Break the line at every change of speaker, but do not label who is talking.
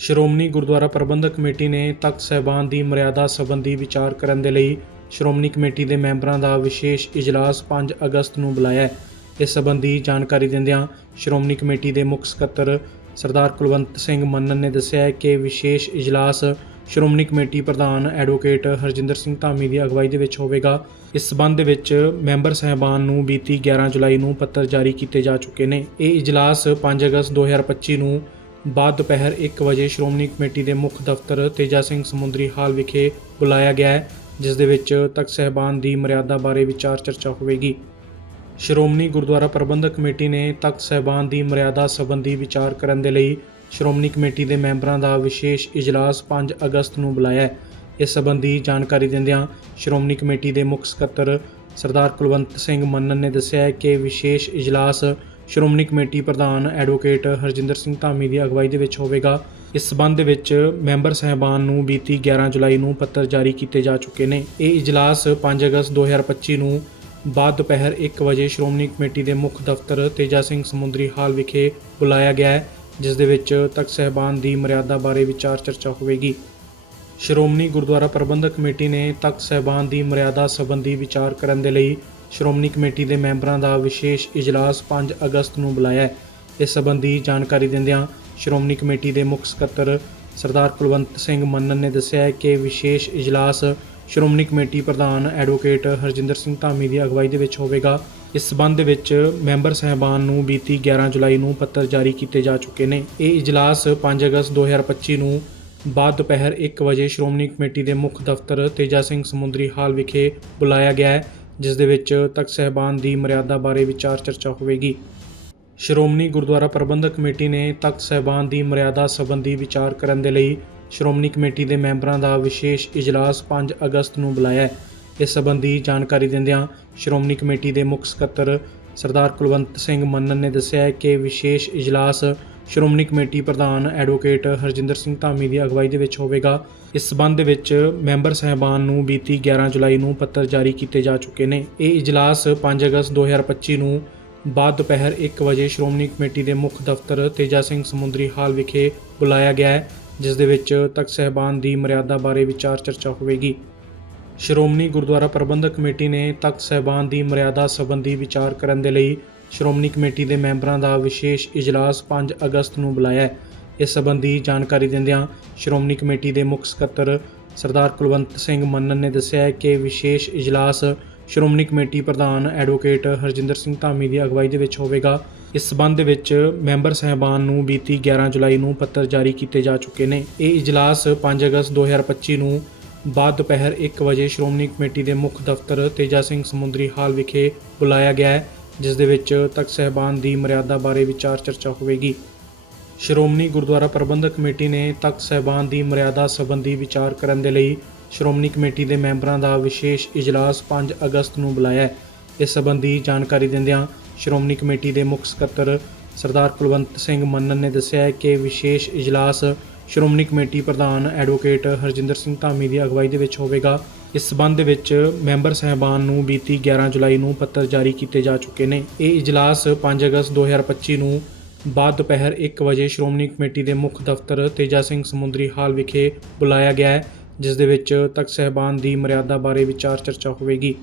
ਸ਼੍ਰੋਮਣੀ ਗੁਰਦੁਆਰਾ ਪ੍ਰਬੰਧਕ committee ਨੇ ਤਖਤ ਸਹਿਬਾਨ ਦੀ ਮਰਿਆਦਾ ਸੰਬੰਧੀ ਵਿਚਾਰ ਕਰਨ ਦੇ ਲਈ ਸ਼੍ਰੋਮਣੀ ਕਮੇਟੀ ਦੇ ਮੈਂਬਰਾਂ ਦਾ ਵਿਸ਼ੇਸ਼ ਇਜਲਾਸ 5 ਅਗਸਤ ਨੂੰ ਬੁਲਾਇਆ ਹੈ। ਇਸ ਸੰਬੰਧੀ ਜਾਣਕਾਰੀ ਦਿੰਦਿਆਂ ਸ਼੍ਰੋਮਣੀ ਕਮੇਟੀ ਦੇ ਮੁੱਖ ਸਕੱਤਰ ਸਰਦਾਰ ਕੁਲਵੰਤ ਸਿੰਘ ਮੰਨਨ ਨੇ ਦੱਸਿਆ ਹੈ ਕਿ ਵਿਸ਼ੇਸ਼ ਇਜਲਾਸ ਸ਼੍ਰੋਮਣੀ ਕਮੇਟੀ ਪ੍ਰਧਾਨ ਐਡਵੋਕੇਟ ਹਰਜਿੰਦਰ ਸਿੰਘ ਧਾਮੀ ਦੀ ਅਗਵਾਈ ਦੇ ਵਿੱਚ ਹੋਵੇਗਾ। ਇਸ ਸਬੰਧ ਦੇ ਵਿੱਚ ਮੈਂਬਰ ਸਹਿਬਾਨ ਨੂੰ ਬੀਤੀ 11 ਜੁਲਾਈ ਨੂੰ ਪੱਤਰ ਜਾਰੀ ਕੀਤੇ ਜਾ ਚੁੱਕੇ ਨੇ। ਇਹ ਇਜਲਾਸ 5 ਅਗਸਤ 2025 ਨੂੰ ਬਾਅਦ ਦੁਪਹਿਰ 1 ਵਜੇ ਸ਼੍ਰੋਮਣੀ ਕਮੇਟੀ ਦੇ ਮੁੱਖ ਦਫ਼ਤਰ ਤੇਜਾ ਸਿੰਘ ਸਮੁੰਦਰੀ ਹਾਲ ਵਿਖੇ ਬੁਲਾਇਆ ਗਿਆ ਹੈ, ਜਿਸ ਦੇ ਵਿੱਚ ਤਖਤ ਸਹਿਬਾਨ ਦੀ ਮਰਿਆਦਾ ਬਾਰੇ ਵਿਚਾਰ ਚਰਚਾ ਹੋਵੇਗੀ। ਸ਼੍ਰੋਮਣੀ ਗੁਰਦੁਆਰਾ ਪ੍ਰਬੰਧਕ ਕਮੇਟੀ ਨੇ ਤਖਤ ਸਹਿਬਾਨ ਦੀ ਮਰਿਆਦਾ ਸੰਬੰਧੀ ਵਿਚਾਰ ਕਰਨ ਦੇ ਲਈ ਸ਼੍ਰੋਮਣੀ ਕਮੇਟੀ ਦੇ ਮੈਂਬਰਾਂ ਦਾ ਵਿਸ਼ੇਸ਼ ਇਜਲਾਸ 5 ਅਗਸਤ ਨੂੰ ਬੁਲਾਇਆ ਹੈ। ਇਸ ਸੰਬੰਧੀ ਜਾਣਕਾਰੀ ਦਿੰਦਿਆਂ ਸ਼੍ਰੋਮਣੀ ਕਮੇਟੀ ਦੇ ਮੁੱਖ ਸਕੱਤਰ ਸਰਦਾਰ ਕੁਲਵੰਤ ਸਿੰਘ ਮੰਨਨ ਨੇ ਦੱਸਿਆ ਹੈ ਕਿ ਵਿਸ਼ੇਸ਼ ਇਜਲਾਸ ਸ਼੍ਰੋਮਣੀ ਕਮੇਟੀ ਪ੍ਰਧਾਨ ਐਡਵੋਕੇਟ ਹਰਜਿੰਦਰ ਸਿੰਘ ਧਾਮੀ ਦੀ ਅਗਵਾਈ ਦੇ ਵਿੱਚ ਹੋਵੇਗਾ। ਇਸ ਸਬੰਧ ਦੇ ਵਿੱਚ ਮੈਂਬਰ ਸਹਿਬਾਨ ਨੂੰ ਬੀਤੀ 11 ਜੁਲਾਈ ਨੂੰ ਪੱਤਰ ਜਾਰੀ ਕੀਤੇ ਜਾ ਚੁੱਕੇ ਨੇ। ਇਹ ਇਜਲਾਸ 5 ਅਗਸਤ 2025 ਨੂੰ ਬਾਅਦ ਦੁਪਹਿਰ 1 ਵਜੇ ਸ਼੍ਰੋਮਣੀ ਕਮੇਟੀ ਦੇ ਮੁੱਖ ਦਫ਼ਤਰ ਤੇਜਾ ਸਿੰਘ ਸਮੁੰਦਰੀ ਹਾਲ ਵਿਖੇ ਬੁਲਾਇਆ ਗਿਆ ਹੈ, ਜਿਸ ਦੇ ਵਿੱਚ ਤਖਤ ਸਹਿਬਾਨ ਦੀ ਮਰਿਆਦਾ ਬਾਰੇ ਵਿਚਾਰ ਚਰਚਾ ਹੋਵੇਗੀ। ਸ਼੍ਰੋਮਣੀ ਗੁਰਦੁਆਰਾ ਪ੍ਰਬੰਧਕ ਕਮੇਟੀ ਨੇ ਤਖਤ ਸਹਿਬਾਨ ਦੀ ਮਰਿਆਦਾ ਸੰਬੰਧੀ ਵਿਚਾਰ ਕਰਨ ਦੇ ਲਈ ਸ਼੍ਰੋਮਣੀ ਕਮੇਟੀ ਦੇ ਮੈਂਬਰਾਂ ਦਾ ਵਿਸ਼ੇਸ਼ ਇਜਲਾਸ 5 ਅਗਸਤ ਨੂੰ ਬੁਲਾਇਆ ਹੈ। ਇਸ ਸੰਬੰਧੀ ਜਾਣਕਾਰੀ ਦਿੰਦਿਆਂ ਸ਼੍ਰੋਮਣੀ ਕਮੇਟੀ ਦੇ ਮੁੱਖ ਸਕੱਤਰ ਸਰਦਾਰ ਕੁਲਵੰਤ ਸਿੰਘ ਮੰਨਨ ਨੇ ਦੱਸਿਆ ਹੈ ਕਿ ਵਿਸ਼ੇਸ਼ ਇਜਲਾਸ ਸ਼੍ਰੋਮਣੀ ਕਮੇਟੀ ਪ੍ਰਧਾਨ ਐਡਵੋਕੇਟ ਹਰਜਿੰਦਰ ਸਿੰਘ ਧਾਮੀ ਦੀ ਅਗਵਾਈ ਦੇ ਵਿੱਚ ਹੋਵੇਗਾ। ਇਸ ਸਬੰਧ ਦੇ ਵਿੱਚ ਮੈਂਬਰ ਸਹਿਬਾਨ ਨੂੰ ਬੀਤੀ 11 ਜੁਲਾਈ ਨੂੰ ਪੱਤਰ ਜਾਰੀ ਕੀਤੇ ਜਾ ਚੁੱਕੇ ਨੇ। ਇਹ ਇਜਲਾਸ 5 ਅਗਸਤ 2025 ਨੂੰ ਬਾਅਦ ਦੁਪਹਿਰ 1 ਵਜੇ ਸ਼੍ਰੋਮਣੀ ਕਮੇਟੀ ਦੇ ਮੁੱਖ ਦਫ਼ਤਰ ਤੇਜਾ ਸਿੰਘ ਸਮੁੰਦਰੀ ਹਾਲ ਵਿਖੇ ਬੁਲਾਇਆ ਗਿਆ ਹੈ। ਜਿਸ ਦੇ ਵਿੱਚ ਤਖਤ ਸਹਿਬਾਨ ਦੀ ਮਰਿਆਦਾ ਬਾਰੇ ਵਿਚਾਰ ਚਰਚਾ ਹੋਵੇਗੀ। ਸ਼੍ਰੋਮਣੀ ਗੁਰਦੁਆਰਾ ਪ੍ਰਬੰਧਕ ਕਮੇਟੀ ਨੇ ਤਖਤ ਸਹਿਬਾਨ ਦੀ ਮਰਿਆਦਾ ਸੰਬੰਧੀ ਵਿਚਾਰ ਕਰਨ ਦੇ ਲਈ ਸ਼੍ਰੋਮਣੀ ਕਮੇਟੀ ਦੇ ਮੈਂਬਰਾਂ ਦਾ ਵਿਸ਼ੇਸ਼ ਇਜਲਾਸ 5 ਅਗਸਤ ਨੂੰ ਬੁਲਾਇਆ ਹੈ। ਇਸ ਸੰਬੰਧੀ ਜਾਣਕਾਰੀ ਦਿੰਦਿਆਂ ਸ਼੍ਰੋਮਣੀ ਕਮੇਟੀ ਦੇ ਮੁੱਖ ਸਕੱਤਰ ਸਰਦਾਰ ਕੁਲਵੰਤ ਸਿੰਘ ਮੰਨਨ ਨੇ ਦੱਸਿਆ ਹੈ ਕਿ ਵਿਸ਼ੇਸ਼ ਇਜਲਾਸ ਸ਼੍ਰੋਮਣੀ ਕਮੇਟੀ ਪ੍ਰਧਾਨ ਐਡਵੋਕੇਟ ਹਰਜਿੰਦਰ ਸਿੰਘ ਧਾਮੀ ਦੀ ਅਗਵਾਈ ਦੇ ਵਿੱਚ ਹੋਵੇਗਾ। ਇਸ ਸਬੰਧ ਦੇ ਵਿੱਚ ਮੈਂਬਰ ਸਹਿਬਾਨ ਨੂੰ ਬੀਤੀ 11 ਜੁਲਾਈ ਨੂੰ ਪੱਤਰ ਜਾਰੀ ਕੀਤੇ ਜਾ ਚੁੱਕੇ ਨੇ। ਇਹ ਇਜਲਾਸ 5 ਅਗਸਤ 2025 ਨੂੰ ਬਾਅਦ ਦੁਪਹਿਰ 1 ਵਜੇ ਸ਼੍ਰੋਮਣੀ ਕਮੇਟੀ ਦੇ ਮੁੱਖ ਦਫ਼ਤਰ ਤੇਜਾ ਸਿੰਘ ਸਮੁੰਦਰੀ ਹਾਲ ਵਿਖੇ ਬੁਲਾਇਆ ਗਿਆ ਹੈ, ਜਿਸ ਦੇ ਵਿੱਚ ਤਖਤ ਸਹਿਬਾਨ ਦੀ ਮਰਿਆਦਾ ਬਾਰੇ ਵਿਚਾਰ ਚਰਚਾ ਹੋਵੇਗੀ। ਸ਼੍ਰੋਮਣੀ ਗੁਰਦੁਆਰਾ ਪ੍ਰਬੰਧਕ ਕਮੇਟੀ ਨੇ ਤਖਤ ਸਹਿਬਾਨ ਦੀ ਮਰਿਆਦਾ ਸੰਬੰਧੀ ਵਿਚਾਰ ਕਰਨ ਦੇ ਲਈ ਸ਼੍ਰੋਮਣੀ ਕਮੇਟੀ ਦੇ ਮੈਂਬਰਾਂ ਦਾ ਵਿਸ਼ੇਸ਼ ਇਜਲਾਸ 5 ਅਗਸਤ ਨੂੰ ਬੁਲਾਇਆ ਹੈ। ਇਸ ਸੰਬੰਧੀ ਜਾਣਕਾਰੀ ਦਿੰਦਿਆਂ ਸ਼੍ਰੋਮਣੀ ਕਮੇਟੀ ਦੇ ਮੁੱਖ ਸਕੱਤਰ ਸਰਦਾਰ ਕੁਲਵੰਤ ਸਿੰਘ ਮੰਨਨ ਨੇ ਦੱਸਿਆ ਹੈ ਕਿ ਵਿਸ਼ੇਸ਼ ਇਜਲਾਸ ਸ਼੍ਰੋਮਣੀ ਕਮੇਟੀ ਪ੍ਰਧਾਨ ਐਡਵੋਕੇਟ ਹਰਜਿੰਦਰ ਸਿੰਘ ਧਾਮੀ ਦੀ ਅਗਵਾਈ ਦੇ ਵਿੱਚ ਹੋਵੇਗਾ। ਇਸ ਸਬੰਧ ਦੇ ਵਿੱਚ ਮੈਂਬਰ ਸਹਿਬਾਨ ਨੂੰ ਬੀਤੀ 11 ਜੁਲਾਈ ਨੂੰ ਪੱਤਰ ਜਾਰੀ ਕੀਤੇ ਜਾ ਚੁੱਕੇ ਨੇ। ਇਹ ਇਜਲਾਸ 5 ਅਗਸਤ 2025 ਨੂੰ ਬਾਅਦ ਦੁਪਹਿਰ 1 ਵਜੇ ਸ਼੍ਰੋਮਣੀ ਕਮੇਟੀ ਦੇ ਮੁੱਖ ਦਫ਼ਤਰ ਤੇਜਾ ਸਿੰਘ ਸਮੁੰਦਰੀ ਹਾਲ ਵਿਖੇ ਬੁਲਾਇਆ ਗਿਆ ਹੈ, ਜਿਸ ਦੇ ਵਿੱਚ ਤਖਤ ਸਹਿਬਾਨ ਦੀ ਮਰਿਆਦਾ ਬਾਰੇ ਵਿਚਾਰ ਚਰਚਾ ਹੋਵੇਗੀ। ਸ਼੍ਰੋਮਣੀ ਗੁਰਦੁਆਰਾ ਪ੍ਰਬੰਧਕ ਕਮੇਟੀ ਨੇ ਤਖਤ ਸਹਿਬਾਨ ਦੀ ਮਰਿਆਦਾ ਸੰਬੰਧੀ ਵਿਚਾਰ ਕਰਨ ਦੇ ਲਈ ਸ਼੍ਰੋਮਣੀ ਕਮੇਟੀ ਦੇ ਮੈਂਬਰਾਂ ਦਾ ਵਿਸ਼ੇਸ਼ ਇਜਲਾਸ 5 ਅਗਸਤ ਨੂੰ ਬੁਲਾਇਆ ਹੈ। ਇਸ ਸੰਬੰਧੀ ਜਾਣਕਾਰੀ ਦਿੰਦਿਆਂ ਸ਼੍ਰੋਮਣੀ ਕਮੇਟੀ ਦੇ ਮੁੱਖ ਸਕੱਤਰ ਸਰਦਾਰ ਕੁਲਵੰਤ ਸਿੰਘ ਮੰਨਨ ਨੇ ਦੱਸਿਆ ਹੈ ਕਿ ਵਿਸ਼ੇਸ਼ ਇਜਲਾਸ ਸ਼੍ਰੋਮਣੀ ਕਮੇਟੀ ਪ੍ਰਧਾਨ ਐਡਵੋਕੇਟ ਹਰਜਿੰਦਰ ਸਿੰਘ ਧਾਮੀ ਦੀ ਅਗਵਾਈ ਦੇ ਵਿੱਚ ਹੋਵੇਗਾ। ਇਸ ਸਬੰਧ ਦੇ ਵਿੱਚ ਮੈਂਬਰ ਸਹਿਬਾਨ ਨੂੰ ਬੀਤੀ 11 ਜੁਲਾਈ ਨੂੰ ਪੱਤਰ ਜਾਰੀ ਕੀਤੇ ਜਾ ਚੁੱਕੇ ਨੇ। ਇਹ ਇਜਲਾਸ 5 ਅਗਸਤ 2025 ਨੂੰ ਬਾਅਦ ਦੁਪਹਿਰ 1 ਵਜੇ ਸ਼੍ਰੋਮਣੀ ਕਮੇਟੀ ਦੇ ਮੁੱਖ ਦਫ਼ਤਰ ਤੇਜਾ ਸਿੰਘ ਸਮੁੰਦਰੀ ਹਾਲ ਵਿਖੇ ਬੁਲਾਇਆ ਗਿਆ ਹੈ, ਜਿਸ ਦੇ ਵਿੱਚ ਤਖਤ ਸਹਿਬਾਨ ਦੀ ਮਰਿਆਦਾ ਬਾਰੇ ਵਿਚਾਰ ਚਰਚਾ ਹੋਵੇਗੀ।